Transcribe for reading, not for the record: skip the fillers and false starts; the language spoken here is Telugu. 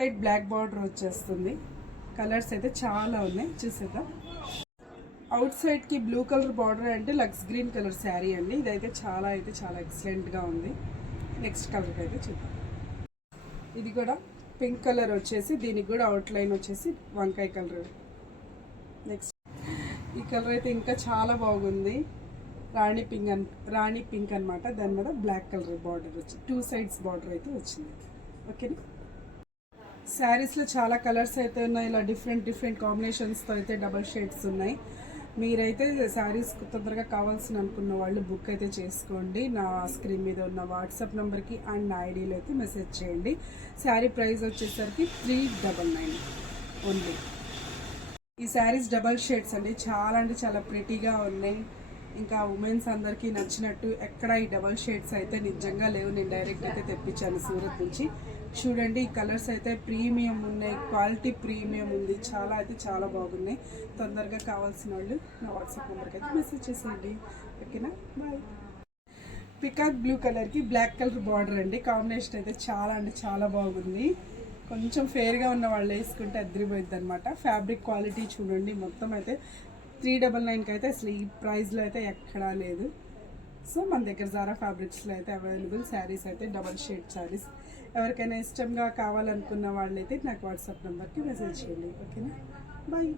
సైడ్ బ్లాక్ బార్డర్ వచ్చేస్తుంది. కలర్స్ అయితే చాలా ఉన్నాయి, చూసేద్దాం. అవుట్ సైడ్కి బ్లూ కలర్ బార్డర్ అంటే లక్స్ గ్రీన్ కలర్ శారీ అండి. ఇదైతే చాలా ఎక్సలెంట్గా ఉంది. నెక్స్ట్ కలర్కి అయితే చూద్దాం. ఇది కూడా పింక్ కలర్ వచ్చేసి, దీనికి కూడా అవుట్ లైన్ వచ్చేసి వంకాయ కలర్. నెక్స్ట్ ఈ కలర్ అయితే ఇంకా చాలా బాగుంది. రాణి పింక్ అనమాట. దాని మీద బ్లాక్ కలర్ బార్డర్ వచ్చి 2 సైడ్స్ బార్డర్ అయితే వచ్చింది. ఓకేనా. శారీస్లో చాలా కలర్స్ అయితే ఉన్నాయి. ఇలా డిఫరెంట్ కాంబినేషన్స్తో అయితే డబల్ షేడ్స్ ఉన్నాయి. మీరైతే శారీస్ తొందరగా కావాల్సిన అనుకున్న వాళ్ళు బుక్ అయితే చేసుకోండి. నా స్క్రీన్ మీద ఉన్న వాట్సాప్ నెంబర్కి అండ్ నా ఐడీలో అయితే మెసేజ్ చేయండి. శారీ ప్రైస్ వచ్చేసరికి 399 ఓన్లీ. ఈ శారీస్ డబల్ షేడ్స్ అండి. చాలా అంటే చాలా ప్రిటీగా ఉన్నాయి. ఇంకా ఉమెన్స్ అందరికీ నచ్చినట్టు ఎక్కడ ఈ డబల్ షేడ్స్ అయితే నిజంగా లేవు. నేను డైరెక్ట్ అయితే తెప్పించాను సూరత్ నుంచి. చూడండి, ఈ కలర్స్ అయితే ప్రీమియం ఉన్నాయి, క్వాలిటీ ప్రీమియం ఉంది. చాలా బాగున్నాయి. తొందరగా కావాల్సిన వాళ్ళు నా వాట్సాప్ నెంబర్కి అయితే మెసేజ్ చేసేయండి. ఓకేనా, బాయ్. పికాక్ బ్లూ కలర్కి బ్లాక్ కలర్ బార్డర్ అండి. కాంబినేషన్ అయితే చాలా బాగుంది. కొంచెం ఫేర్గా ఉన్న వాళ్ళు వేసుకుంటే అదిరిపోయింది అనమాట. ఫ్యాబ్రిక్ క్వాలిటీ చూడండి. మొత్తం అయితే 399కి అయితే అసలు ఈ ప్రైస్లో అయితే ఎక్కడా లేదు. సో మన దగ్గర జారా ఫ్యాబ్రిక్స్లో అయితే అవైలబుల్ శారీస్ అయితే డబల్ షేడ్ శారీస్. ఎవరికైనా ఇష్టంగా కావాలనుకున్న వాళ్ళైతే నాకు వాట్సాప్ నెంబర్కి మెసేజ్ చేయండి. ఓకేనా, బాయ్.